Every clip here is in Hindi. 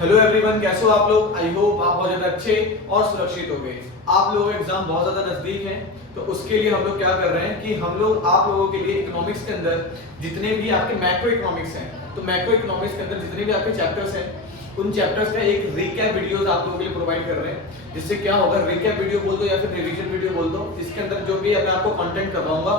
हेलो एवरीवन, कैसे हो आप लोग। आई होप आप बहुत ज्यादा अच्छे और सुरक्षित हो गए। आप लोगों का एग्जाम बहुत ज्यादा नजदीक है, तो उसके लिए हम लोग क्या कर रहे हैं कि हम लोग आप लोगों के लिए इकोनॉमिक्स के अंदर जितने भी आपके मैक्रो इकोनॉमिक्स हैं, तो मैक्रो इकोनॉमिक्स के अंदर जितने भी आपके चैप्टर्स हैं, उन चैप्टर्स का एक रिकैप वीडियोस आप लोगों के लिए प्रोवाइड कर रहे हैं। जिससे क्या होगा, रिकैप वीडियो बोल दो या फिर रिवीजन वीडियो बोल दो, इसके अंदर जो भी मैं आपको कंटेंट करवाऊंगा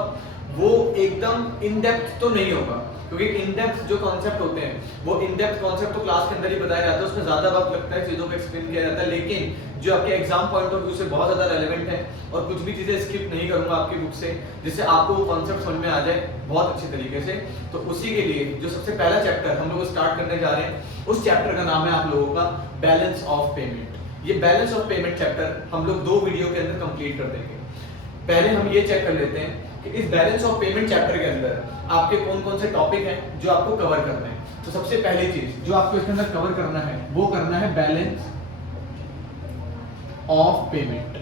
वो एकदम इन डेप्थ तो नहीं होगा, क्योंकि इन डेप्थ जो कॉन्सेप्ट होते हैं वो इन डेप्थ कॉन्सेप्ट तो क्लास के अंदर ही बताया जाता है, उसमें ज्यादा वक्त लगता है, चीजों को एक्सप्लेन किया जाता है। लेकिन जो आपके एग्जाम पॉइंट ऑफ व्यू से बहुत ज्यादा रेलेवेंट है, और कुछ भी चीजें स्किप नहीं करूंगा आपकी बुक से, जिससे आपको वो कॉन्सेप्ट समझ में आ जाए बहुत अच्छे तरीके से। तो उसी के लिए जो सबसे पहला चैप्टर हम लोग स्टार्ट करने जा रहे हैं, उस चैप्टर का नाम है आप लोगों का बैलेंस ऑफ पेमेंट। ये बैलेंस ऑफ पेमेंट चैप्टर हम लोग 2 वीडियो के अंदर कंप्लीट कर देंगे। पहले हम ये चेक कर लेते हैं कि इस बैलेंस ऑफ पेमेंट चैप्टर के अंदर आपके कौन कौन से टॉपिक हैं जो आपको कवर करने हैं। तो सबसे पहली चीज जो आपको इसके अंदर कवर करना है वो करना है बैलेंस ऑफ पेमेंट।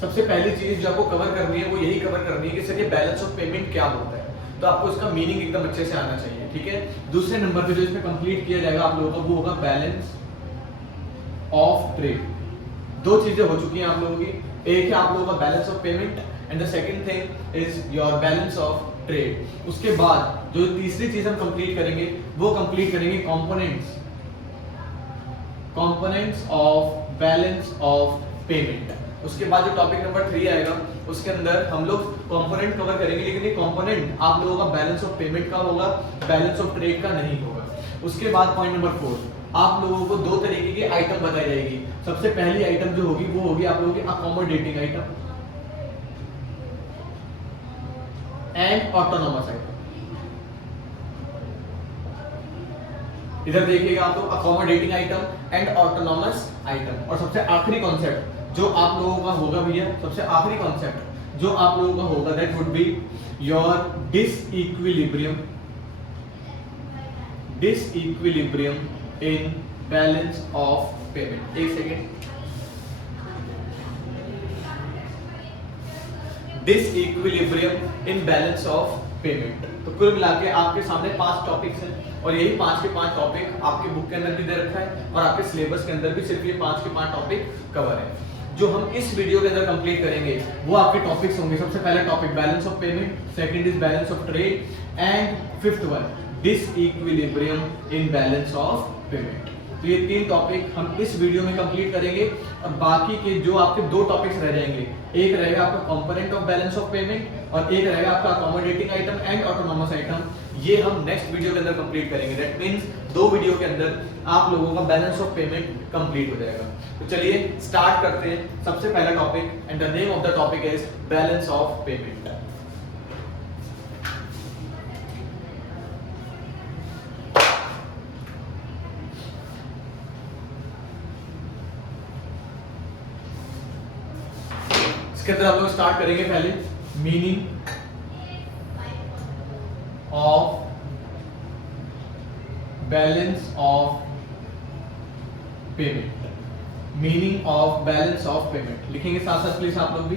सबसे पहली चीज जो आपको कवर करनी है वो यही कवर करनी है कि सर ये बैलेंस ऑफ पेमेंट क्या होता है, तो आपको इसका मीनिंग एकदम अच्छे से आना चाहिए। ठीक है, दूसरे नंबर पे जो इसमें कंप्लीट किया जाएगा आप लोगों का वो होगा बैलेंस ऑफ ट्रेड। 2 चीजें हो चुकी हैं आप लोगों की, एक है आप लोगों का balance of payment and the second thing is your balance of trade. उसके बाद जो तीसरी चीज हम कंप्लीट करेंगे वो कंप्लीट करेंगे components of balance of payment. उसके बाद जो टॉपिक नंबर 3 आएगा उसके अंदर हम लोग कंपोनेंट कवर करेंगे, लेकिन ये कंपोनेंट आप लोगों का बैलेंस ऑफ पेमेंट का होगा, बैलेंस ऑफ ट्रेड का नहीं होगा। उसके बाद पॉइंट नंबर 4 आप लोगों को 2 तरीके की आइटम बताई जाएगी। सबसे पहली आइटम जो होगी वो होगी आप लोगों की accommodating item and autonomous item. इधर देखिएगा आप लोग, accommodating item and autonomous item. और सबसे आखिरी कॉन्सेप्ट जो आप लोगों का होगा भैया, सबसे आखिरी कॉन्सेप्ट जो आप लोगों का होगा that would be your disequilibrium in balance of payment. एक second, disequilibrium in balance of payment. तो कुल मिला के आपके सामने 5 टॉपिक्स हैं, और यही 5 के 5 टॉपिक आपकी बुक के अंदर भी दे रखा है, और आपके सिलेबस के अंदर भी सिर्फ ये 5 के 5 टॉपिक कवर है। जो हम इस वीडियो के अंदर कंप्लीट करेंगे वो आपके टॉपिक्स होंगे। सबसे पहला topic balance of payment, second is balance of trade, and fifth one disequilibrium in balance of payment. तो ये 3 टॉपिक हम इस वीडियो में कंप्लीट करेंगे, और बाकी के जो आपके 2 टॉपिक्स रह जाएंगे, एक रहेगा आपका component of balance of payment और एक रहेगा आपका accommodating item and autonomous item. ये हम नेक्स्ट वीडियो के अंदर कंप्लीट करेंगे। दैट मींस 2 वीडियो के अंदर आप लोगों का बैलेंस ऑफ पेमेंट कंप्लीट हो जाएगा। तो चलिए स्टार्ट करते हैं। सबसे पहला topic and the name of the topic is balance of payment. इसके अंदर हम लोग स्टार्ट करेंगे पहले meaning of balance of payment. Meaning of balance of payment लिखेंगे साथ साथ प्लीज आप लोग भी,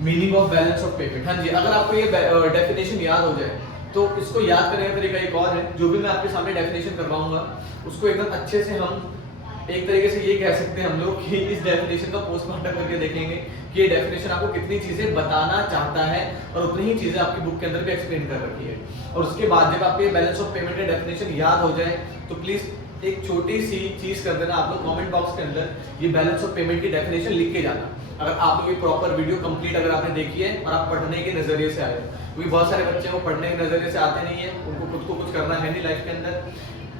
meaning of balance of payment. हाँ जी, अगर आपको ये डेफिनेशन याद हो जाए तो इसको याद करने का तरीका एक और है। जो भी मैं आपके सामने डेफिनेशन करवाऊंगा उसको एकदम अच्छे से हम एक तरीके से ये कह सकते हैं हम लोग कि इस डेफिनेशन का पोस्टमार्टम करके देखेंगे कि ये डेफिनेशन आपको कितनी चीजें बताना चाहता है, और उतनी ही चीजें आपकी बुक के अंदर भी एक्सप्लेन कर रखी है। और उसके बाद जब आपको ये बैलेंस ऑफ पेमेंट का डेफिनेशन याद हो जाए तो प्लीज एक छोटी सी चीज कर देना आप लोग, कमेंट बॉक्स के अंदर ये बैलेंस ऑफ पेमेंट की डेफिनेशन लिख के जाना। अगर आप लोग ये प्रॉपर वीडियो कंप्लीट अगर आपने देखी है और आप पढ़ने के नजरिए से आए हो, क्योंकि बहुत सारे बच्चे को पढ़ने के नजरिए से आते नहीं है, उनको खुद को कुछ करना है नहीं लाइफ के अंदर,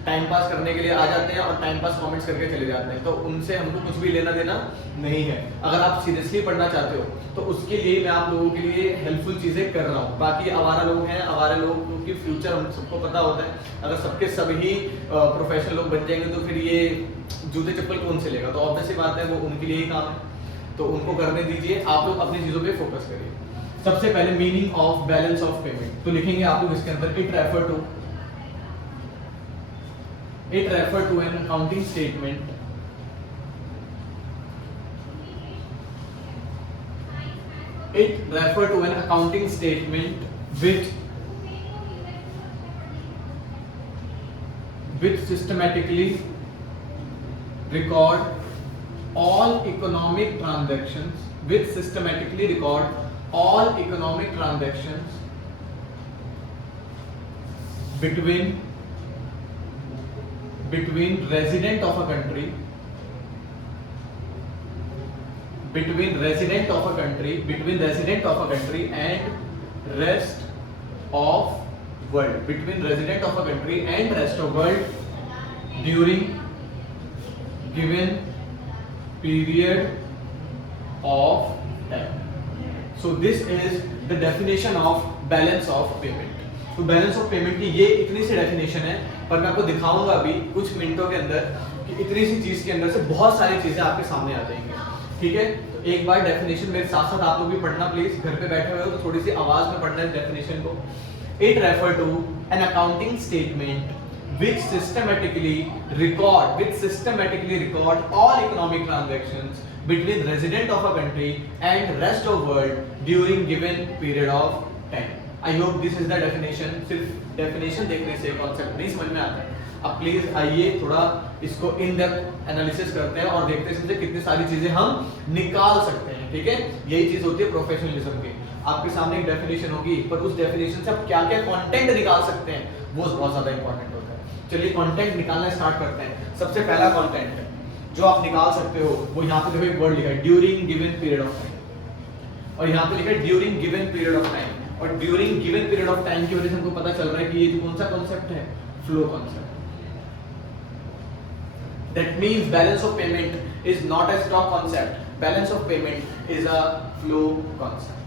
टाइम पास करने के लिए आ जाते हैं और टाइम पास कमेंट्स करके चले जाते हैं, तो उनसे हमको कुछ भी लेना देना नहीं है। अगर आप सीरियसली पढ़ना चाहते हो तो उसके लिए मैं आप लोगों के लिए हेल्पफुल चीजें कर रहा हूँ। बाकी आवारा लोग हैं, आवारा लोगों की फ्यूचर हम सबको पता होता है, अगर सबके सभी प्रोफेशनल लोग बन जाएंगे तो फिर ये जूते चप्पल कौन से लेगा, तो ऑब्वियस सी बात है वो उनके लिए ही काम है, तो उनको करने दीजिए। आप लोग अपनी चीजों पे फोकस करिए। सबसे पहले meaning of balance of payment तो लिखेंगे आप लोग इसके अंदर it refer to an accounting statement which which systematically record all economic transactions, which systematically record all economic transactions between resident of a country, between resident of a country and rest of world, between resident of a country and rest of world during given period of time. So this is the definition of balance of payment. तो बैलेंस ऑफ पेमेंट की ये इतनी सी डेफिनेशन है, पर मैं आपको दिखाऊंगा अभी कुछ मिनटों के अंदर कि इतनी सी चीज के अंदर से बहुत सारी चीजें आपके सामने आ जाएंगी। ठीक है, तो एक बार डेफिनेशन मेरे साथ साथ आप लोग भी पढ़ना प्लीज, घर पे बैठे हुए हो तो थोड़ी सी आवाज में पढ़ना है डेफिनेशन को। It refer to an accounting statement which systematically record all economic transactions between resident of a country and rest of world during given period of time. I hope this is the definition. सिर्फ डेफिनेशन देखने से कॉन्सेप्ट नहीं समझ में आता है। अब प्लीज आइए थोड़ा इसको इन डेप्थ एनालिसिस करते हैं और देखते हैं कितनी सारी चीजें हम निकाल सकते हैं। ठीक है, यही चीज होती है प्रोफेशनलिज्म की। आपके सामने एक डेफिनेशन होगी, पर उस डेफिनेशन से आप क्या क्या कंटेंट निकाल सकते हैं वो बहुत ज्यादा इंपॉर्टेंट होता है। चलिए कंटेंट निकालना स्टार्ट करते हैं। सबसे पहला कंटेंट जो आप निकाल सकते हो वो यहाँ पे देखो एक वर्ड लिखा है during given period of time, और यहाँ पे लिखा है during given period of time. और during given period of time की वजह से हमको पता चल रहा है कि ये जो कौन सा कॉन्सेप्ट है, flow concept. That means balance of payment is not a stock concept, balance of payment is a flow concept.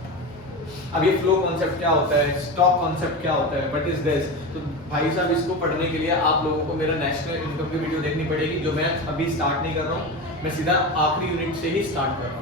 अब ये फ्लो कॉन्सेप्ट क्या होता है, स्टॉक कॉन्सेप्ट क्या होता है, व्हाट इज दिस? तो भाई साहब इसको पढ़ने के लिए आप लोगों को मेरा नेशनल इनकम की वीडियो देखनी पड़ेगी, जो मैं अभी स्टार्ट नहीं कर रहा हूँ, मैं सीधा आखिरी यूनिट से ही स्टार्ट कर रहा हूँ।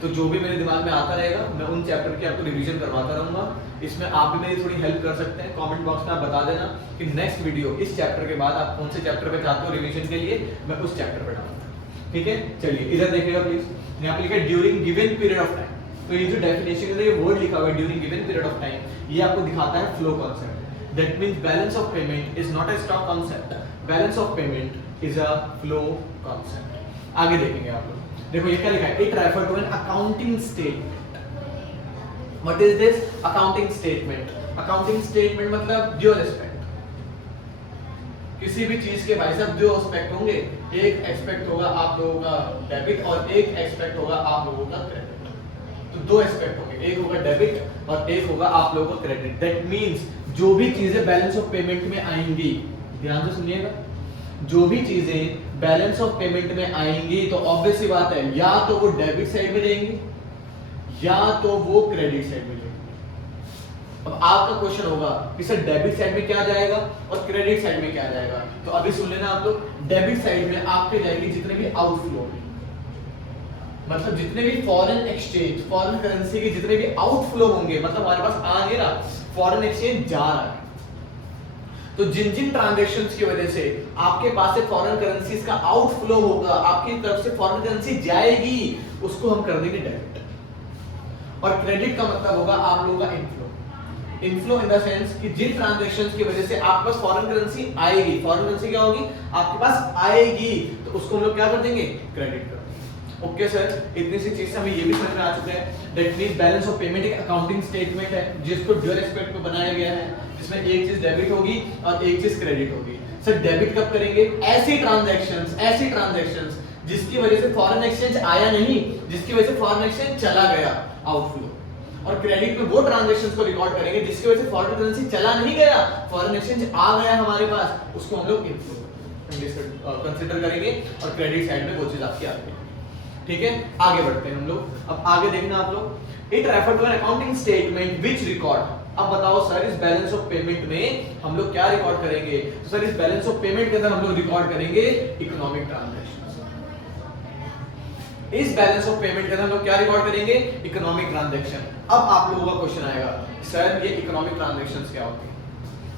तो जो भी मेरे दिमाग में आता रहेगा मैं उन चैप्टर की आपको रिवीजन करवाता रहूंगा। इसमें आप भी मेरी थोड़ी हेल्प कर सकते हैं, कमेंट बॉक्स में आप बता देना कि नेक्स्ट वीडियो इस चैप्टर के बाद आप कौन से चैप्टर पे चाहते हो रिवीजन के लिए, मैं उस चैप्टर पे डालूंगा। ठीक है, चलिए इधर देखिएगा प्लीज, यहाँ पे लिखा है during given period of time. तो ये जो डेफिनेशन है, ये वर्ड लिखा हुआ है during given period of time, ये आपको दिखाता है flow concept. That means balance of payment is not a stock concept, balance of payment is a flow concept. आगे देखेंगे आप लोग, देखो ये क्या लिखा है, it refer to an accounting statement. What is this? Accounting statement. Accounting statement मतलब ड्यूअल एस्पेक्ट। किसी भी चीज के भाई साहब दो एस्पेक्ट होंगे, एक एस्पेक्ट होगा आप लोगों का डेबिट और एक एस्पेक्ट होगा आप लोगों का क्रेडिट। तो दो एस्पेक्ट होंगे, एक होगा डेबिट और एक होगा आप लोगों का क्रेडिट। दैट मींस जो भी चीजें बैलेंस ऑफ पेमेंट में आएंगी, ध्यान से सुनिएगा, जो भी चीजें बैलेंस ऑफ पेमेंट में आएंगी तो ऑब्वियस सी बात है या तो वो डेबिट साइड में जाएंगी या तो वो क्रेडिट साइड में जाएंगी। अब आपका क्वेश्चन होगा कि सर डेबिट साइड में क्या जाएगा और क्रेडिट साइड में क्या जाएगा? तो अभी सुन लेना आप लोग, डेबिट साइड में आपके जाएगी जितने भी आउटफ्लो, मतलब जितने भी फॉरेन एक्सचेंज, फॉरेन करेंसी के जितने भी आउटफ्लो होंगे, मतलब हमारे पास आ नहीं रहा, फॉरेन एक्सचेंज जा रहा है, तो जिन जिन ट्रांजैक्शंस की वजह से आपके पास से फॉरेन करेंसीज का आउटफ्लो होगा, आपकी तरफ से फॉरेन करेंसी जाएगी, उसको हम कर देंगे डेबिट। और क्रेडिट का मतलब होगा आप लोगों का inflow. Inflow in the sense कि जिन ट्रांजैक्शंस की वजह से आपके पास फॉरेन करेंसी आएगी, फॉरेन करेंसी क्या होगी आपके पास आएगी, तो उसको हम लोग क्या कर देंगे, क्रेडिट कर देंगे। ओके सर, इतनी सी चीज से हमें ये भी समझ में आ चुका है। That means balance of payment एक अकाउंटिंग स्टेटमेंट है जिसको ड्यूअल एस्पेक्ट पे बनाया गया है, जिसमें एक चीज डेबिट होगी और एक चीज क्रेडिट होगी। सर डेबिट कब करेंगे? ऐसी ट्रांजैक्शंस जिसकी वजह से फॉरेन एक्सचेंज आया नहीं, जिसकी वजह से फॉरेन एक्सचेंज चला गया, आउटफ्लो। और क्रेडिट में वो ट्रांजैक्शंस को रिकॉर्ड करेंगे जिसकी वजह से फॉरेन करेंसी चला नहीं गया, फॉरेन एक्सचेंज आ गया हमारे पास, उसको हम लोग इनफ्लो कंसीडर करेंगे और क्रेडिट साइड में वो चीज आपकी आती है। ठीक है, आगे बढ़ते हैं हम लोग। अब आगे देखना आप लोग, it refer to an accounting statement which record. अब बताओ सर इस बैलेंस ऑफ पेमेंट में हम लोग क्या रिकॉर्ड करेंगे? तो सर इस बैलेंस ऑफ पेमेंट के अंदर हम लोग रिकॉर्ड करेंगे इकोनॉमिक ट्रांजैक्शंस। इस बैलेंस ऑफ पेमेंट के अंदर हम लोग क्या रिकॉर्ड करेंगे? Economic transaction. अब आप लोगों का क्वेश्चन आएगा, सर ये इकोनॉमिक ट्रांजैक्शंस क्या होती है?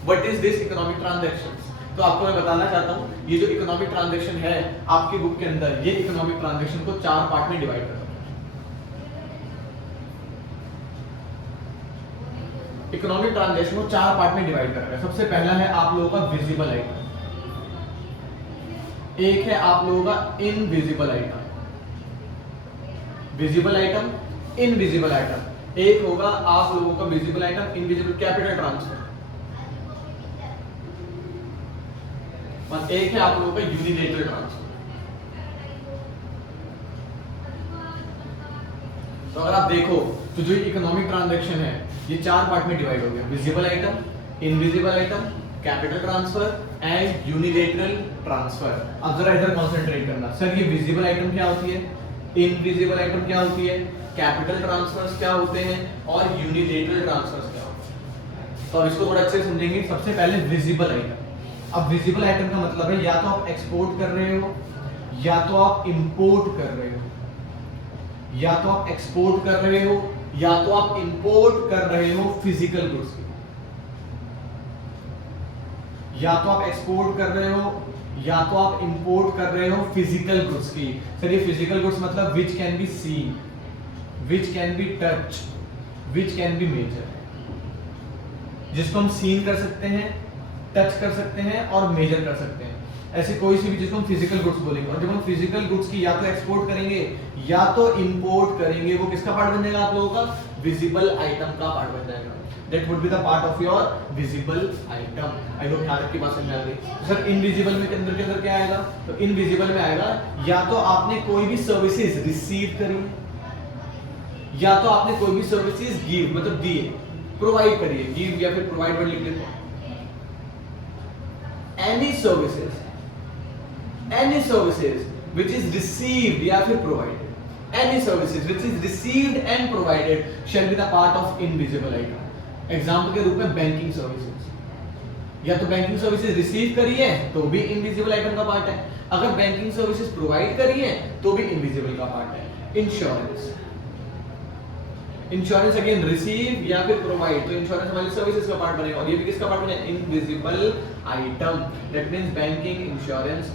What is this economic transactions? तो आपको मैं बताना चाहता हूं, ये जो इकोनॉमिक ट्रांजैक्शन है आपकी बुक के अंदर, ये इकोनॉमिक ट्रांजैक्शन को 4 पार्ट में डिवाइड करता है। इकोनॉमिक ट्रांजैक्शन को 4 पार्ट में डिवाइड कर रहा है। सबसे पहला है आप लोगों का विजिबल आइटम। एक है आप लोगों का invisible item, visible item, invisible item. एक होगा आप लोगों का visible item, invisible capital transfer, और एक है आप लोगों का यूनिलेटरल ट्रांसफर। तो अगर आप देखो तो जो इकोनॉमिक ट्रांजैक्शन है ये 4 पार्ट में डिवाइड हो गया, visible item, invisible item, capital transfer and unilateral transfer. अब जरा इधर कंसंट्रेट करना, सर ये विजिबल आइटम क्या होती है, इनविजिबल आइटम क्या होती है, कैपिटल ट्रांसफर्स क्या होते हैं और यूनिलेटरल ट्रांसफर्स क्या होते हैं। तो अब इसको थोड़ा अच्छे से समझेंगे। सबसे पहले विजिबल आइटम। अब विजिबल आइटम का मतलब है या तो आप एक्सपोर्ट कर रहे हो या तो आप इंपोर्ट कर रहे हो, या तो आप एक्सपोर्ट कर रहे हो या तो आप इंपोर्ट कर रहे हो फिजिकल गुड्स की, या तो आप एक्सपोर्ट कर रहे हो या तो आप इंपोर्ट कर रहे हो फिजिकल गुड्स की। सर ये फिजिकल गुड्स मतलब which can be seen, which can be touch, which can be measure, जिसको हम सीन कर सकते हैं, टच कर सकते हैं और मेजर कर सकते हैं। ऐसे कोई सी भी जिसको हम फिजिकल गुड्स बोलेंगे। और जब हम फिजिकल गुड्स की या तो एक्सपोर्ट करेंगे या तो इंपोर्ट करेंगे, वो किसका पार्ट बन जाएगा आप लोगों का, विजिबल आइटम का पार्ट बन जाएगा। That would be the part of your visible item. I hope यहाँ तक की बात समझ आ गई। सर इनविजिबल में के अंदर क्या आएगा, तो इनविजिबल में आएगा या तो आपने कोई भी सर्विसेज रिसीव करी या तो आपने कोई भी सर्विसेज गिव मतलब दिए, प्रोवाइड करिए, गिव या फिर प्रोवाइड वर्ड लिख लेते हैं। Any services which is received या फिर provided, any services which is received and provided shall be the part of invisible item। Example के रूप में बैंकिंग सर्विसेज, या तो बैंकिंग सर्विसेज रिसीव करी है तो भी इनविजिबल आइटम का पार्ट है, अगर बैंकिंग सर्विसेज प्रोवाइड करी है तो भी इनविजिबल का पार्ट है। इंश्योरेंस, इंश्योरेंस अगेन रिसीव या फिर प्रोवाइड, तो इंश्योरेंस वाली सर्विसेज का पार्ट बनेगा और ये भी किसका पार्ट बनेगा, invisible item. That means banking, insurance.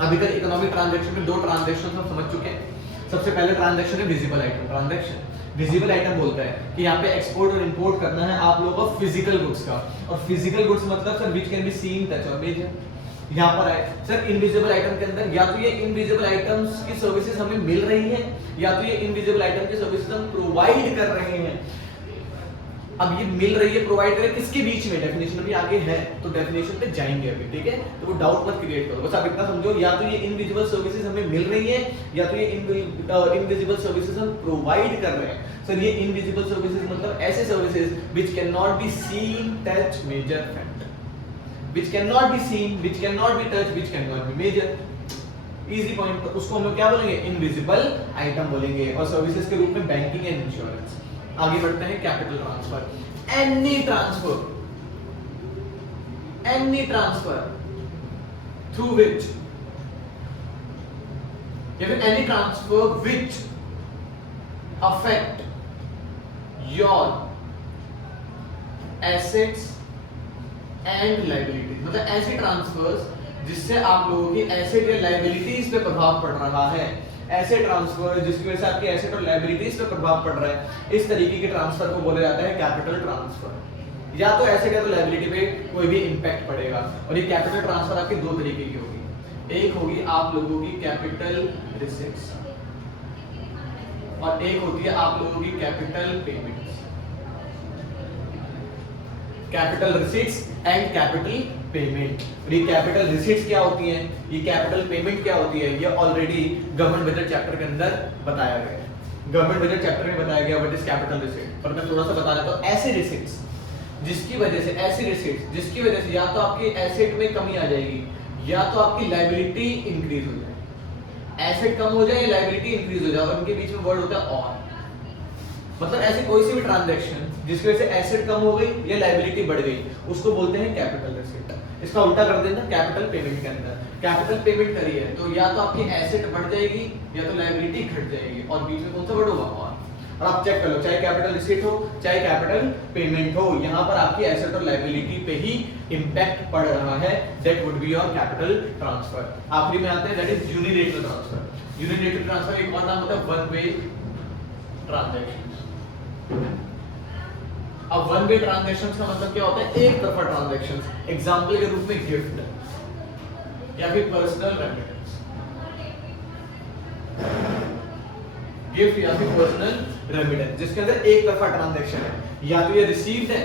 अभी तक इकोनॉमिक ट्रांजैक्शन में 2 ट्रांजैक्शन हम समझ चुके हैं। सबसे पहले ट्रांजैक्शन है visible item transaction. Visible item बोलता है कि यहाँ पे एक्सपोर्ट और इंपोर्ट करना है आप लोगों को फिजिकल गुड्स का, और फिजिकल गुड्स मतलब sir which can be seen, touch और मेजर। यहाँ पर आए सर इनविजिबल आइटम के अंदर या तो ये इनविजिबल आइटम्स की सर्विसेज हमें मिल रही है या तो ये इनविजिबल आइटम की सर्विसेज हम प्रोवाइड कर रहे हैं। अब ये मिल रही है, प्रोवाइड कर रहे हैं, किसके बीच में, डेफिनेशन अभी आगे है तो डेफिनेशन पे जाएंगे अभी, ठीक है। तो वो डाउट मत क्रिएट करो, बस आप इतना समझो या तो ये इनविजिबल सर्विसेज हमें मिल रही है या तो ये इनविजिबल सर्विसेज हम प्रोवाइड कर रहे हैं। सर ये इनविजिबल सर्विसेज मतलब ऐसे services which can not be seen, touch, measure, fact, which can not be seen, which can not be touch, which can not be measure. Easy point, तो उसको हम लोग क्या बोलेंगे, इनविजिबल आइटम बोलेंगे। और सर्विसेज के रूप में बैंकिंग एंड इंश्योरेंस। आगे बढ़ते हैं capital transfer. Any transfer through which या फिर any transfer which affect your assets and liabilities, मतलब ऐसे ट्रांसफर्स जिससे आप लोगों की एसेट या लायबिलिटीज पे प्रभाव पड़ रहा है। ऐसे ट्रांसफर जिसकी वजह से आपकी एसेट और लायबिलिटीज पे प्रभाव पड़ रहा है, इस तरीके के ट्रांसफर को बोला जाता है कैपिटल ट्रांसफर। या तो एसेट या तो लायबिलिटी पे कोई भी इंपैक्ट पड़ेगा। और ये कैपिटल ट्रांसफर आपके 2 तरीके की होगी, एक होगी आप लोगों की कैपिटल रिसीट्स और एक होती है आप लोगों की capital payments. Capital receipts and capital payment. और ये कैपिटल रिसीट्स क्या होती हैं, ये कैपिटल पेमेंट क्या होती है, ये ऑलरेडी गवर्नमेंट बजट चैप्टर के अंदर बताया गया है। गवर्नमेंट बजट चैप्टर में बताया गया व्हाट इज कैपिटल रिसीट। पर मैं थोड़ा सा बता देता हूं, ऐसे रिसीट्स जिसकी वजह से, ऐसी रिसीट्स जिसकी वजह से या तो आपकी एसेट में कमी आ जाएगी या तो आपकी लायबिलिटी इंक्रीज हो जाए। एसेट कम हो जाए या लायबिलिटी इंक्रीज हो जाए, और उनके बीच में वर्ड होता है और। मतलब ऐसी कोई सी भी ट्रांजैक्शन जिसकी वजह से एसेट कम हो गई या लायबिलिटी बढ़ गई, उसको बोलते हैं कैपिटल रिसीट। इसका उल्टा कर देना कैपिटल पेमेंट के अंदर। कैपिटल पेमेंट करी है तो या तो आपकी एसेट बढ़ जाएगी या तो लायबिलिटी घट जाएगी, और बीच में कौन सा वर्ड होगा, और आप चेक कर लो, चाहे कैपिटल रिसीट हो चाहे कैपिटल पेमेंट हो, यहाँ पर आपकी एसेट और लायबिलिटी पे ही इंपैक्ट पड़ रहा है। That would be your capital transfer. आखिरी में आते हैं that is unilateral transfer. Unilateral transfer एक और नाम होता है वन वे ट्रांजैक्शन। अब वन वे ट्रांजैक्शंस का मतलब क्या होता है, एक तरफा ट्रांजैक्शंस। एग्जांपल के रूप में गिफ्ट, या फिर पर्सनल रेमिटेंस, गिफ्ट या फिर पर्सनल रेमिटेंस जिसके अंदर एक तरफा ट्रांजैक्शन है, या तो ये रिसीव्ड है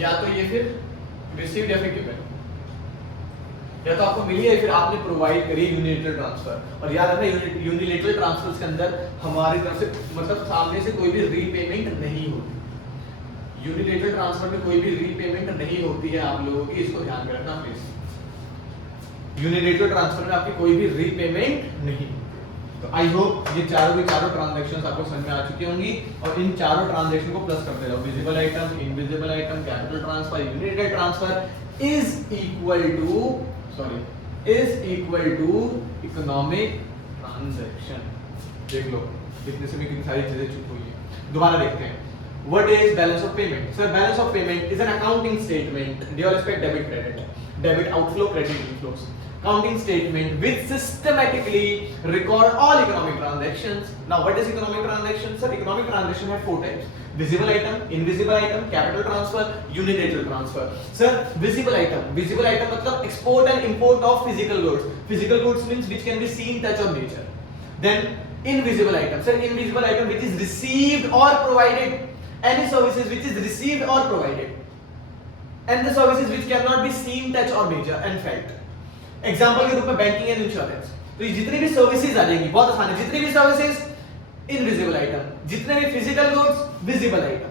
या तो ये फिर रिसीव्ड या फिर गिवन, या तो आपको मिली है फिर आपने प्रोवाइड करी यूनिलेटरल ट्रांसफर। और याद रखना यूनिलेटरल ट्रांसफर्स के अंदर हमारी तरफ से मतलब सामने से कोई भी रीपेमेंट नहीं होती। यूनिलेटरल ट्रांसफर में कोई भी रीपेमेंट नहीं होती है आप लोगों की, इसको ध्यान में रखना प्लीज। यूनिलेटरल ट्रांसफर में आपकी कोई भी रीपेमेंट नहीं। तो आई होप ये चारों ट्रांजैक्शंस आपको समझ में आ चुकी होंगी और इन चारों ट्रांजैक्शन को प्लस करते जाओ। Visible item, invisible item, capital transfer, unilateral transfer is equal to economic transaction. देख लो लिखने से भी कितनी सारी चीजें चुप हुई है। दोबारा देखते हैं। What is balance of payment? Sir, balance of payment is an accounting statement. Due respect debit credit, debit outflow, credit inflows. Accounting statement which systematically record all economic transactions. Now, what is economic transaction? Sir, economic transaction have four types: visible item, invisible item, capital transfer, unilateral transfer. Sir, visible item मतलब export and import of physical goods. Physical goods means which can be seen, touch or nature. Then invisible item. Sir, invisible item which is received or provided. Any services which is received or provided, and the services which cannot be seen, touch or measure and felt. Example के रूप में बैंकिंग एंड इंश्योरेंस। तो ये जितनी भी सर्विसेज आ जाएंगी, बहुत आसान है, जितनी भी सर्विसेज इनविजिबल आइटम, जितने भी physical goods visible item.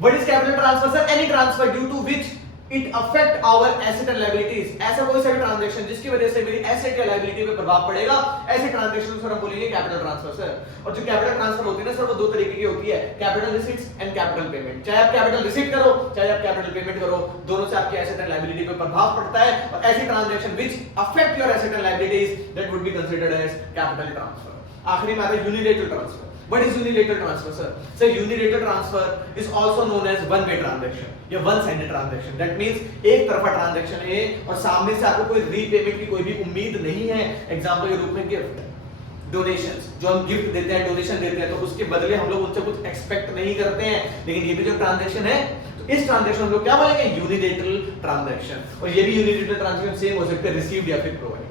What is capital transfer? Sir, any transfer due to which it affect our asset and liabilities. ऐसा कोई सा भी ट्रांजैक्शन जिसकी वजह से मेरी एसेट या लायबिलिटी पे प्रभाव पड़ेगा, ऐसे ट्रांजैक्शन को हम बोलेंगे कैपिटल ट्रांसफर। सर, और जो कैपिटल ट्रांसफर होती है ना सर, वो दो तरीके की होती है, capital receipts and capital payment. चाहे आप कैपिटल रिसीट करो, चाहे आप कैपिटल पेमेंट करो, दोनों से आपकी एसेट एंड लायबिलिटी पे प्रभाव पड़ता है। और ऐसी transaction which affect your asset and liabilities that would be considered as capital transfer. आखिरी में आता है unilateral transfer. What is unilateral transfer, sir? Sir, unilateral transfer is also known as one-way transaction या one-sided transaction. That means एक तरफा ट्रांजैक्शन है और सामने से आपको कोई रीपेमेंट की कोई भी उम्मीद नहीं है। एग्जांपल के रूप में गिफ्ट, डोनेशंस, जो हम गिफ्ट देते हैं, डोनेशन देते हैं, तो उसके बदले हम लोग उनसे कुछ एक्सपेक्ट नहीं करते हैं। लेकिन ये भी जो ट्रांजैक्शन है, तो इस ट्रांजैक्शन को क्या बोलेंगे? Unilateral transaction. और ये भी यूनिलेटरल ट्रांजैक्शन सेम हो सकते हैं, रिसीव्ड या फिर प्रोवाइडेड।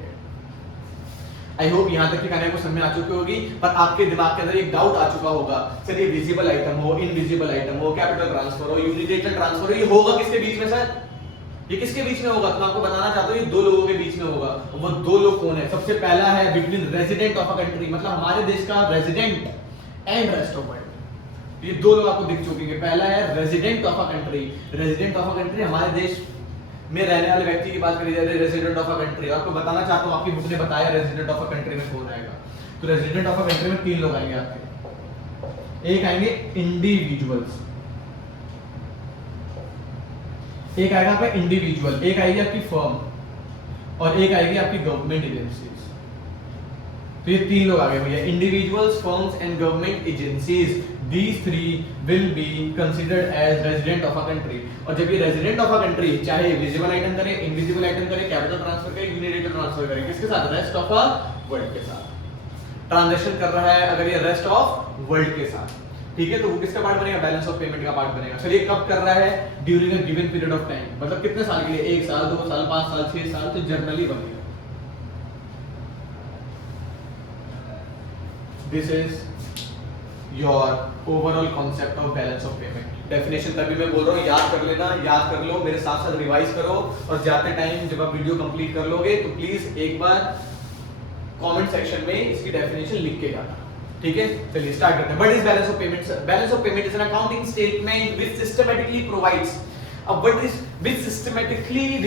आई होप यहां तक की कहानी को समझ में आ चुकी होगी, पर आपके दिमाग के अंदर एक डाउट आ चुका होगा, सर ये विजिबल आइटम हो, इनविजिबल आइटम हो, कैपिटल ट्रांसफर हो, यूनिलेटरल ट्रांसफर हो, ये होगा किसके बीच में सर? ये किसके बीच में होगा? तो मैं आपको बताना चाहता हूं, ये दो लोगों के बीच में होगा। वो दो लोग कौन है? सबसे पहला है between resident of a country, मतलब हमारे देश का resident and rest of world. ये दो लोग आपको दिख चुके हैं। पहला है resident of a country. Resident of a country हमारे देश में रहने वाले व्यक्ति की बात करी जाती है, रेजिडेंट ऑफ अ कंट्री। आपको बताना चाहता हूं, आपकी बुक ने बताया रेजिडेंट ऑफ अ कंट्री में कौन आएगा। तो रेजिडेंट ऑफ अ कंट्री में तीन लोग आएंगे आपके। एक आएंगे इंडिविजुअल्स, एक आएगा आपका इंडिविजुअल, एक आएगी आपकी फर्म और एक आएगी आपकी गवर्नमेंट एजेंसीज। तो ये तीन लोग आ गए भैया, individuals, firms and government agencies. These three will be considered as resident of a country। और जब ये रेजिडेंट ऑफ अ कंट्री चाहे विजिबल आइटम करे, इनविजिबल आइटम करे, कैपिटल ट्रांसफर करे, यूनिलेटरल ट्रांसफर करे, किसके साथ? रेस्ट ऑफ अ वर्ल्ड के साथ ट्रांजैक्शन कर रहा है। अगर ये रेस्ट ऑफ वर्ल्ड के साथ, ठीक है, तो वो किसका पार्ट बनेगा? बैलेंस ऑफ पेमेंट का पार्ट बनेगा। चलिए कब कर रहा है? During a given period of time, मतलब कितने साल के लिए? 1 साल, 2 साल, 5 साल, 6 साल, तो जर्नली बनेगा। This is your overall concept of balance of payment. Definition तभी मैं बोल रहा हूँ, याद कर लेना, याद कर लो, मेरे साथ साथ रिवाइज करो। और जाते टाइम जब आप वीडियो कंप्लीट कर लोगे तो प्लीज एक बार कमेंट सेक्शन में इसकी डेफिनेशन लिख के जाना, ठीक है? चलिए स्टार्ट करते हैं। What is balance of payment? Balance of payment is an accounting statement which systematically provides what is which systematically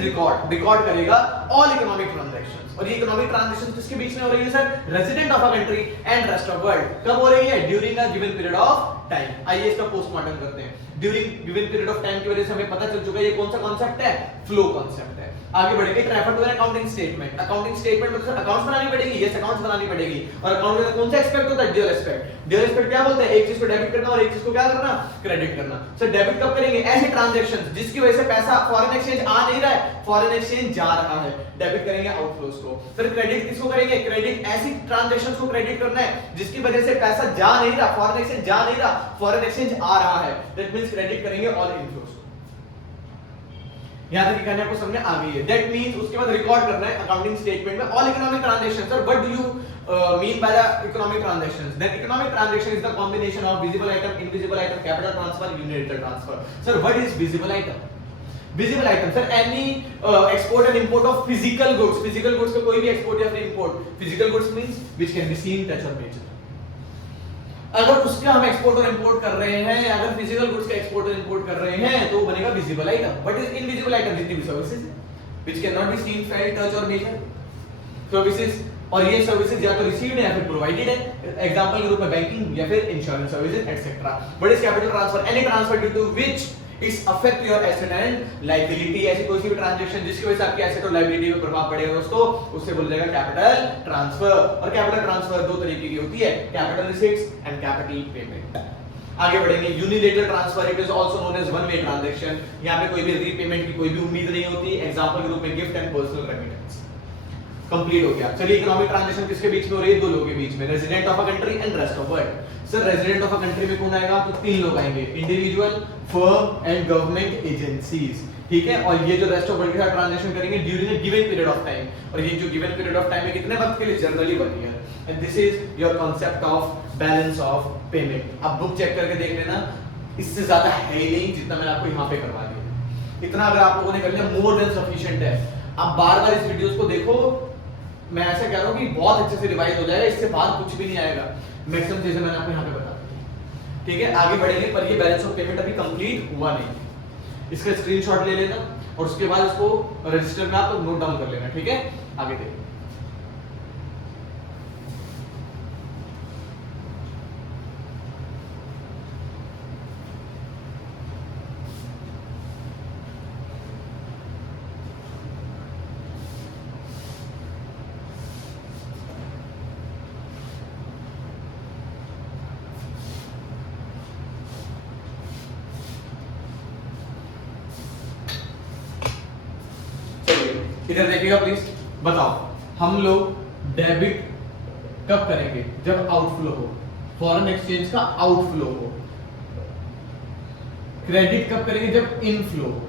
record करेगा ऑल इकोनॉमिक ट्रांजैक्शंस। और ये इकोनॉमिक ट्रांजैक्शंस किसके बीच में हो रही है sir? Resident of a country and rest of world. कब हो रही है? During a given period of time. आइए इसका पोस्टमार्टम करते हैं। During given period of time की वजह से हमें पता चल चुका है ये कौन सा कॉन्सेप्ट है? फ्लो कॉन्सेप्ट है। आगे बढ़ेंगे। It refer to an accounting statement. Accounting statement मतलब अकाउंट्स बनानी पड़ेगी, यस अकाउंट्स बनानी पड़ेगी। और अकाउंट में कौन सा एस्पेक्ट होता है? Dual aspect. ड्यूअल एस्पेक्ट क्या बोलते हैं? एक चीज को डेबिट करना और एक चीज को क्या करना? क्रेडिट करना। सर डेबिट कब करेंगे? ऐसे ट्रांजैक्शंस जिसकी वजह से पैसा फॉरेन एक्सचेंज आ नहीं रहा है, फॉरेन एक्सचेंज जा रहा है, डेबिट करेंगे आउटफ्लोस को। फिर क्रेडिट किसको करेंगे? क्रेडिट ऐसी ट्रांजैक्शंस को क्रेडिट करना है जिसकी वजह से पैसा जा नहीं रहा, फॉरेन एक्सचेंज जा नहीं रहा, फॉरेन एक्सचेंज आ रहा है, दैट मींस क्रेडिट करेंगे ऑल इनफ्लोस। यहाँ तक कहने आपको समझ में आ गई है। दैट मींस उसके बाद रिकॉर्ड करना है अकाउंटिंग स्टेटमेंट में all economic transactions. Sir what do you mean by the economic transactions? That economic transaction is the combination of visible item, invisible item, capital transfer, unilateral transfer. Sir what is visible item? Visible item sir any export and import of physical goods. Physical goods का कोई भी एक्सपोर्ट या फिर import. Physical goods means which can be seen, touch और मेजर। अगर उसका हम एक्सपोर्ट और इंपोर्ट कर रहे हैं, अगर फिजिकल गुड्स का एक्सपोर्ट और इंपोर्ट कर रहे हैं तो वो बनेगा visible item. What is invisible item? जितनी भी services which can not be scene, felt, touch और मेजर सर्विसेज। और ये सर्विसेज या तो रिसीव्ड है या फिर प्रोवाइडेड है। एग्जांपल के रूप में बैंकिंग या फिर insurance services etcetera. What is capital transfer? Any transfer due to which it's affect your asset and liability. ऐसी कोई सी भी ट्रांजैक्शन जिसकी वजह से आपकी एसेट और लायबिलिटी पे प्रभाव पड़ेगा दोस्तों, उससे बोला जाएगा कैपिटल ट्रांसफर। और कैपिटल ट्रांसफर दो तरीके की होती है, capital receipts and capital payment. आगे बढ़ेंगे। Unilateral transfer it is also known as one way transaction. यहां पे कोई भी रीपेमेंट की कोई भी उम्मीद नहीं होती। एग्जांपल के रूप में gift and personal remittance. Complete हो गया। चलिए इकोनॉमिक ट्रांजैक्शन किसके बीच में हो रही है? दो लोगों के बीच में, resident of a country and rest of world. Sir resident of a country में कौन आएगा? तो तीन लोग आएंगे, individual, firm and government agencies. ठीक है। और ये जो रेस्ट ऑफ वर्ल्ड के साथ ट्रांजैक्शन करेंगे during a given period of time. और ये जो गिवन पीरियड ऑफ टाइम है कितने वक्त के लिए? Generally 1 year. And this is your concept of balance of payment. आप बुक चेक करके देख लेना, इससे ज्यादा है ही नहीं जितना मैंने आपको यहाँ पे करवा दिया। इतना अगर आप लोगों ने कर लिया मोर देन सफिशिएंट है। आप बार-बार इस वीडियोस को देखो। मैं ऐसा कह रहा हूं कि बहुत अच्छे से रिवाइज हो जाएगा, इससे बाहर कुछ भी नहीं आएगा। मैक्सिमम चीजें मैंने आपको यहाँ पे बता दी। ठीक है। आगे बढ़ेंगे, पर ये बैलेंस ऑफ पेमेंट अभी कंप्लीट हुआ नहीं। इसका स्क्रीनशॉट ले लेना और उसके बाद इसको रजिस्टर में आप नोट डाउन कर लेना। ठीक है। आगे देखिए। इधर देखिएगा प्लीज। बताओ हम लोग डेबिट कब करेंगे? जब आउटफ्लो हो, फॉरेन एक्सचेंज का आउटफ्लो हो। क्रेडिट कब करेंगे? जब इनफ्लो हो।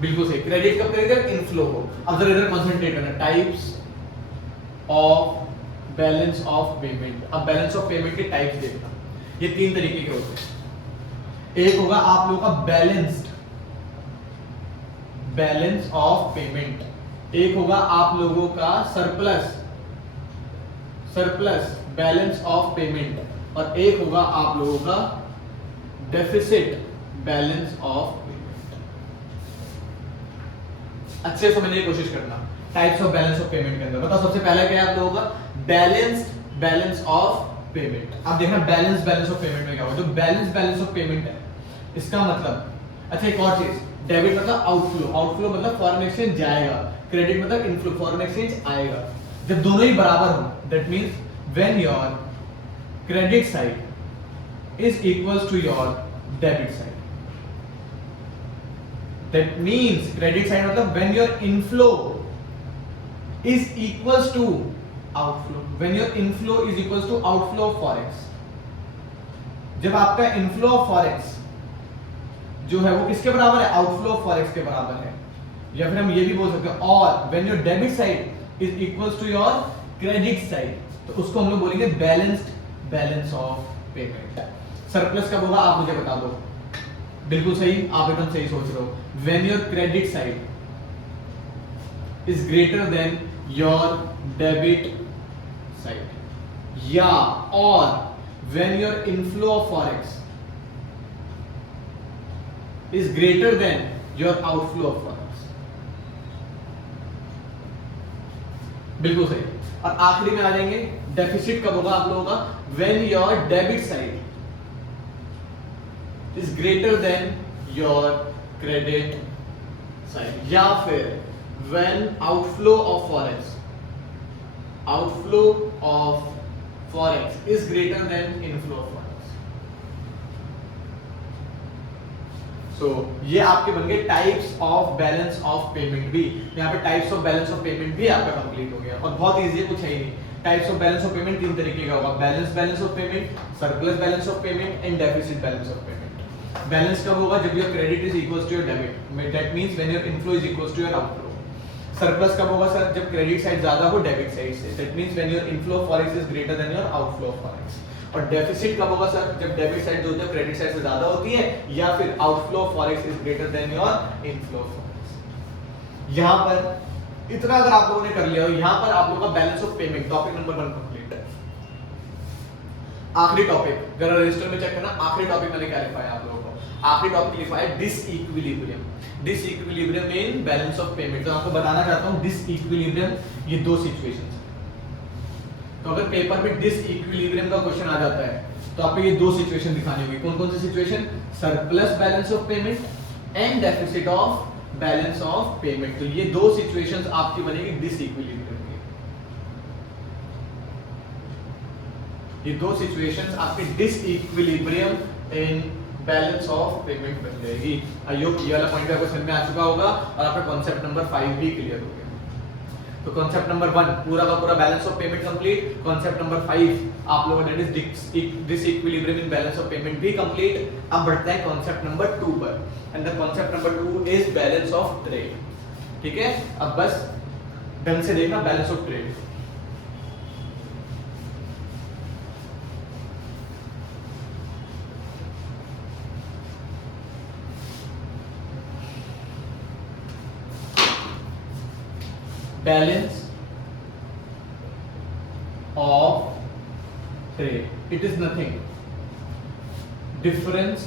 बिल्कुल सही। क्रेडिट कब करेंगे? जब इनफ्लो हो। अब जरा इधर कंसंट्रेट करना। Types of balance of payment. अब बैलेंस ऑफ पेमेंट के टाइप्स देखना। ये तीन तरीके के होते हैं। एक होगा आप लोगों का बैलेंस्ड बैलेंस ऑफ पेमेंट। एक होगा आप लोगों का सरप्लस बैलेंस ऑफ पेमेंट। और एक होगा आप लोगों का डेफिसिट बैलेंस ऑफ पेमेंट। अच्छे से समझने की कोशिश करना types of balance of payment के अंदर। बताओ सबसे पहला क्या है आप लोगों का? Balanced balance of payment. अब देखना बैलेंस बैलेंस ऑफ पेमेंट में क्या होगा। जो बैलेंस बैलेंस ऑफ पेमेंट है इसका मतलब, अच्छा एक और चीज, डेबिट मतलब आउटफ्लो। आउटफ्लो मतलब फॉरेन एक्सचेंज जाएगा। क्रेडिट मतलब इनफ्लो, फॉरेन एक्सचेंज आएगा। जब दोनों ही बराबर हो, that means when your credit side is equals to your debit side. That means credit side मतलब when your inflow is equals to outflow. When your inflow is equals to outflow of forex. जब आपका इनफ्लो ऑफ फॉरेक्स जो है वो किसके बराबर है? आउटफ्लो ऑफ फॉरेक्स के बराबर है। या फिर हम ये भी बोल सकते हैं और when your debit side is equals to your credit side, तो उसको हम लोग बोलेंगे balanced balance of payment. Surplus कब होगा आप मुझे बता दो। बिल्कुल सही, आप एकदम सही सोच रहे हो। When your credit side is greater than your debit side, या और when your inflow of forex is greater than your outflow of funds। बिल्कुल सही। और आखिरी में आ जाएंगे डेफिसिट कब होगा आप लोगों का? when your debit side is greater than your credit side, या फिर when outflow of forex is greater than inflow of funds। तो ये आपके बन गए types of balance of payment भी। यहाँ पे types of balance of payment भी आपका कंप्लीट हो गया और बहुत इजी है, कुछ है ही नहीं। Types of balance of payment तीन तरीके का होगा, balance balance of payment, surplus balance of payment and deficit balance of payment. Balance कब होगा? जब your credit is equal to your debit, that means when your inflow is equal to your outflow. Surplus कब होगा सर? जब क्रेडिट साइड ज्यादा हो डेबिट साइड से, that means when your inflow of forex is greater than your outflow of forex. और डेफिसिट कब होगा सर? जब डेबिट साइड जो होती है क्रेडिट साइड से ज्यादा होती है, या फिर outflow of forex is greater than your inflow of forex. यहां पर इतना अगर आप लोगों ने कर लिया हो, यहां पर आप लोगों का balance of payment topic number 1 complete है। आखिरी टॉपिक जरा रजिस्टर में चेक करना, आखिरी टॉपिक मैंने क्या लिखा है आप लोगों को? आखिरी टॉपिक लिखा है disequilibrium. Disequilibrium in balance of payment. तो आपको बताना चाहता हूं डिसइक्विलिब्रियम ये दो सिचुएशंस है। तो अगर पेपर में डिसइक्विलिब्रियम का क्वेश्चन आ जाता है तो आपको ये दो सिचुएशन दिखानी होगी। कौन कौन सी situation? Surplus balance of payment and deficit of balance of payment. तो ये दो सिचुएशंस आपकी बनेगी डिसइक्विलिब्रियम की। ये दो सिचुएशंस आपकी disequilibrium in balance of payment बन जाएगी। आई होप ये वाला पॉइंट आपको समझ में आ चुका होगा और आपका कॉन्सेप्ट नंबर 5 भी क्लियर हो गया। तो कॉन्सेप्ट नंबर 1 पूरा का पूरा balance of payment complete. Concept number 5 आप लोगों ने disequilibrium in balance of payment भी कंप्लीट। अब बढ़ते हैं कॉन्सेप्ट नंबर 2 पर, and the concept number 2 is balance of trade. ठीक है, अब बस ढंग से देखना balance of trade. Balance of trade, it is nothing difference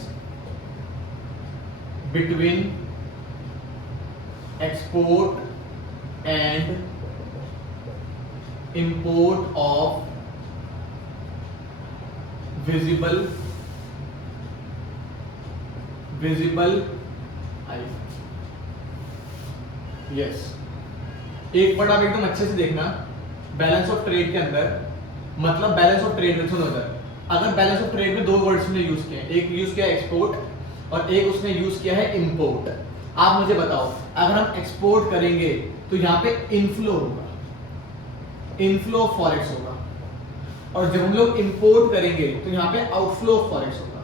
between export and import of visible item। yes, एक वर्ड आप एकदम अच्छे से देखना, बैलेंस ऑफ ट्रेड के अंदर मतलब बैलेंस ऑफ ट्रेड में सुनो इधर, अगर बैलेंस ऑफ ट्रेड में दो वर्ड्स ने यूज किए हैं, एक यूज किया है एक्सपोर्ट और एक उसने यूज किया है इंपोर्ट। आप मुझे बताओ अगर हम एक्सपोर्ट करेंगे तो यहाँ पे इनफ्लो होगा, इनफ्लो ऑफ फॉरेक्स होगा, और जब हम लोग इंपोर्ट करेंगे तो यहाँ पे आउटफ्लो ऑफ फॉरेक्स होगा।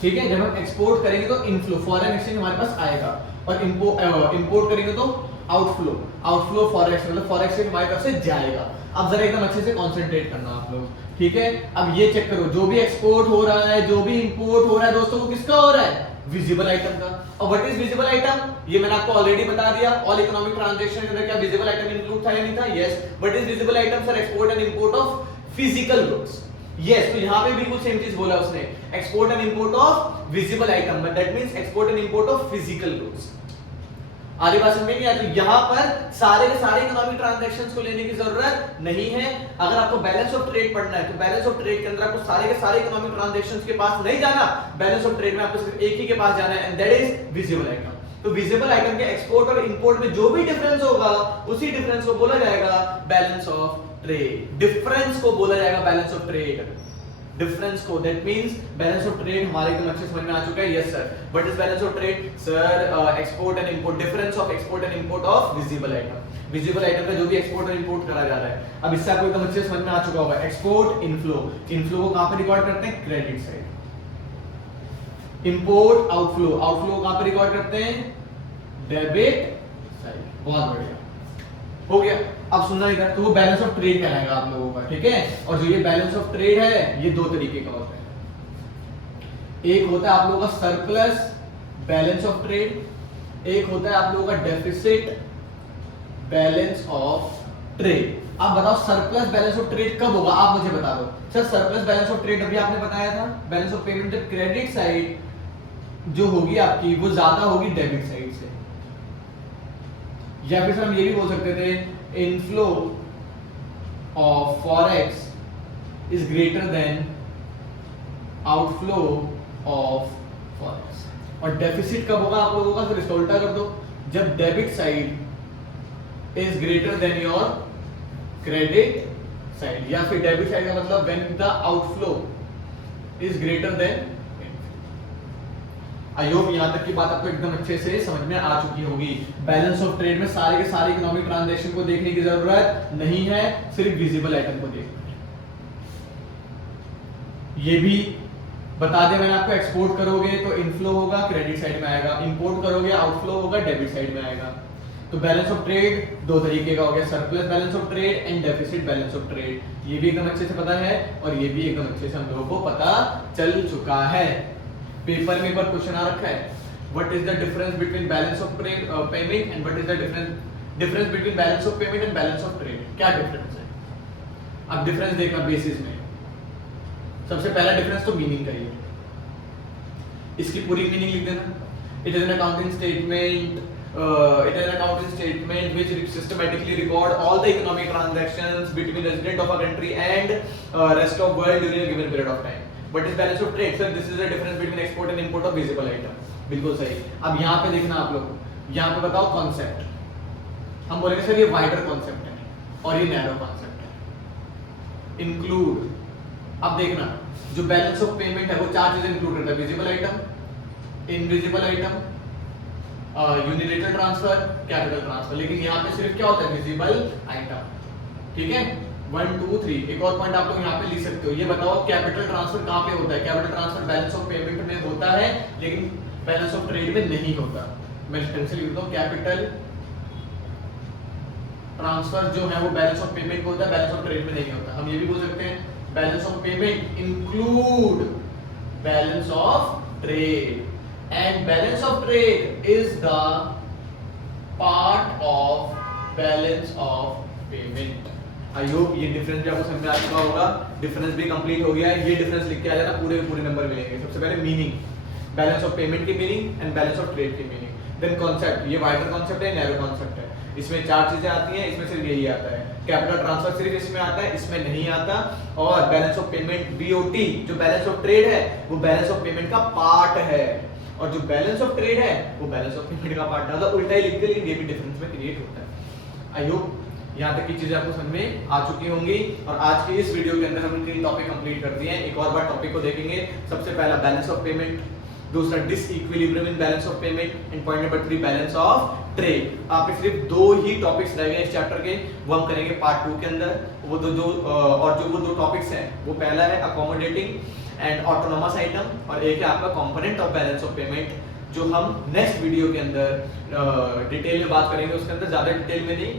ठीक है, जब हम एक्सपोर्ट करेंगे तो इनफ्लो फॉरेन एक्सचेंज हमारे पास आएगा, और इंपोर्ट करेंगे तो आउटफ्लो फॉरेक्स मतलब फॉरेक्स एक्सचेंज हमारी तरफ से जाएगा। अब जरा एकदम अच्छे से कंसंट्रेट करना आप लोग, ठीक है। अब ये चेक करो, जो भी एक्सपोर्ट हो रहा है, जो भी इंपोर्ट हो रहा है दोस्तों, वो किसका हो रहा है? विजिबल आइटम का। और व्हाट इज विजिबल आइटम? ये मैंने आपको ऑलरेडी बता दिया। ऑल इकोनॉमिक ट्रांजैक्शन के अंदर क्या विजिबल आइटम इंक्लूड था या नहीं था? Yes. What is visible item sir? Export and import of physical goods. Yes, तो यहां पे बिल्कुल सेम चीज बोला उसने, export and import of visible item, but that means export and import of physical goods. आगे बात समझ में नहीं आती? यहां पर सारे के सारे इकोनॉमिक ट्रांजैक्शंस को लेने की जरूरत नहीं है। अगर आपको बैलेंस ऑफ ट्रेड पढ़ना है तो बैलेंस ऑफ ट्रेड के अंदर आपको सारे के सारे इकोनॉमिक ट्रांजैक्शंस के पास नहीं जाना, बैलेंस ऑफ ट्रेड में आपको सिर्फ एक ही के पास जाना है, and that is visible item. तो विजिबल आइटम के एक्सपोर्ट और इंपोर्ट में जो भी डिफरेंस होगा, उसी डिफरेंस को बोला जाएगा बैलेंस ऑफ ट्रेड। डिफरेंस को बोला जाएगा बैलेंस ऑफ ट्रेड, डिफरेंस को। That means balance of trade हमारे एकदम अच्छे समझ में आ चुका है। Yes sir, what is balance of trade sir? Export and import, difference of export and import of visible item. Visible item का जो भी एक्सपोर्ट और इंपोर्ट करा जा रहा है, अब इससे आपको एकदम अच्छे समझ में आ चुका होगा। एक्सपोर्ट इनफ्लो, इनफ्लो को कहां पे रिकॉर्ड करते हैं? Credit side. Import outflow, outflow कहां पे रिकॉर्ड करते हैं? Debit side. बहुत बढ़िया, हो गया। अब सुनना इधर, तो वो बैलेंस ऑफ ट्रेड कहलाएगा आप लोगों का, ठीक है। और जो ये बैलेंस ऑफ ट्रेड है, ये दो तरीके का होता है। एक होता है आप लोगों का सरप्लस बैलेंस ऑफ ट्रेड, एक होता है आप लोगों का डेफिसिट बैलेंस ऑफ ट्रेड। आप बताओ सरप्लस बैलेंस ऑफ ट्रेड कब होगा? आप मुझे बता दो sir. Surplus balance of trade अभी आपने बताया था, बैलेंस ऑफ पेमेंट जब क्रेडिट साइड जो होगी आपकी वो ज्यादा होगी डेबिट साइड से, या फिर हम ये भी बोल सकते थे inflow of forex is greater then outflow of forex. और डेफिसिट कब होगा आप लोगों का? फिर इसका उल्टा कर दो, जब debit side is greater than your credit side, या फिर डेबिट साइड का मतलब when the outflow is greater then. I hope यहां तक की बात आपको एकदम अच्छे से समझ में आ चुकी होगी। बैलेंस ऑफ ट्रेड में सारे के सारे इकोनॉमिक ट्रांजैक्शन को देखने की जरूरत नहीं है, सिर्फ विजिबल आइटम को देखना है। ये भी बता दें मैंने आपको, एक्सपोर्ट करोगे तो इनफ्लो होगा, क्रेडिट साइड में आएगा, इंपोर्ट करोगे आउटफ्लो होगा, डेबिट साइड में आएगा। तो बैलेंस ऑफ ट्रेड दो तरीके का हो गया, surplus balance of trade and deficit balance of trade. ये भी एकदम अच्छे से पता है और ये भी एकदम अच्छे से हम लोगों को पता चल चुका है। पेपर में एक बार क्वेश्चन आ रखा है, what is the difference between balance of payment and what is the difference between balance of payment and balance of trade, क्या डिफरेंस है? अब डिफरेंस देखना बेसिस में। सबसे पहला डिफरेंस तो मीनिंग का ही है, इसकी पूरी मीनिंग लिख देना। It is an accounting statement, it is an accounting statement which systematically record all the economic transactions between resident of a country and rest of world during a given period of time. What is balance of trade? Sir, this is the difference between export and import of visible item. बिल्कुल सही। अब यहाँ पे देखना आप लोग, यहाँ पे बताओ कॉन्सेप्ट। हम बोलेंगे सर ये वाइडर कॉन्सेप्ट है और ये नैरो कॉन्सेप्ट है। इंक्लूड, अब देखना जो बैलेंस ऑफ पेमेंट है वो चार चीजें इंक्लूड करता है, visible item, invisible item, unilateral transfer, capital transfer. लेकिन यहाँ पे सिर्फ क्या होता है, विजिबल आइटम। ठीक है, 1 2 3। एक और पॉइंट आप लोग यहाँ पे लिख सकते हो, ये बताओ कैपिटल ट्रांसफर कहाँ पे होता है? Capital transfer balance of payment में होता है लेकिन बैलेंस ऑफ ट्रेड में नहीं होता। मैं टेंशन लिख दूं, कैपिटल ट्रांसफर जो है वो बैलेंस ऑफ पेमेंट में होता है, बैलेंस ऑफ ट्रेड में नहीं होता। हम ये भी बोल सकते हैं balance of payment include balance of trade and balance of trade is the part of balance of payment. I hope ये डिफरेंस भी आपको समझ में आ चुका होगा। डिफरेंस भी कंप्लीट हो गया है। ये डिफरेंस लिख के आ जाना, पूरे के पूरे नंबर मिलेंगे। सबसे पहले मीनिंग, बैलेंस ऑफ पेमेंट की meaning and balance of trade की मीनिंग। देन कॉन्सेप्ट, ये वाइडर कॉन्सेप्ट है, नैरो कॉन्सेप्ट है। इसमें चार चीजें आती हैं, इसमें सिर्फ यही आता है। कैपिटल ट्रांसफर सिर्फ इसमें आता है, इसमें नहीं आता। और बैलेंस ऑफ पेमेंट बीओटी जो बैलेंस ऑफ ट्रेड है वो बैलेंस ऑफ पेमेंट का पार्ट है, और जो बैलेंस ऑफ ट्रेड है वो बैलेंस ऑफ पेमेंट का पार्ट है। उल्टा ही लिख के, लेकिन ये भी डिफरेंस में क्रिएट होता है। आई होप यहाँ तक की चीजें आपको समझ में आ चुकी होंगी। और आज की इस वीडियो के अंदर हमने 3 टॉपिक कंप्लीट कर दिए हैं। एक और बार टॉपिक को देखेंगे। सबसे पहला बैलेंस ऑफ पेमेंट, दूसरा disequilibrium in balance of payment, and point number 3 balance of trade. आपके सिर्फ 2 ही टॉपिक्स रह गए इस चैप्टर के, वो हम करेंगे पार्ट 2 के अंदर। वो दो टॉपिक्स हैं, वो पहला है अकोमोडेटिंग एंड ऑटोनोमस आइटम, और एक है आपका component of balance of payment, जो हम नेक्स्ट वीडियो के अंदर डिटेल में बात करेंगे। उसके अंदर ज्यादा डिटेल में नहीं,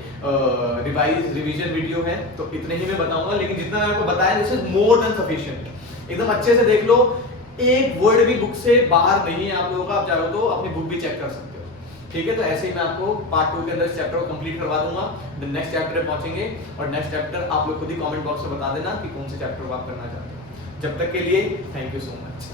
रिवीजन वीडियो है तो इतने ही मैं बताऊंगा। लेकिन जितना मैं आपको बताया this is more than sufficient. एकदम अच्छे से देख लो, एक वर्ड भी बुक से बाहर नहीं है आप लोगों का। आप चाहो तो अपनी बुक भी चेक कर सकते हो। ठीक है, तो ऐसे ही मैं आपको पार्ट 2 के अंदर इस चैप्टर को कंप्लीट करवा दूंगा। नेक्स्ट चैप्टर पे पहुंचेंगे, और नेक्स्ट चैप्टर आप लोग खुद ही कमेंट बॉक्स में बता देना कि कौन से चैप्टर को आप करना चाहते हो। जब तक के लिए थैंक यू सो मच।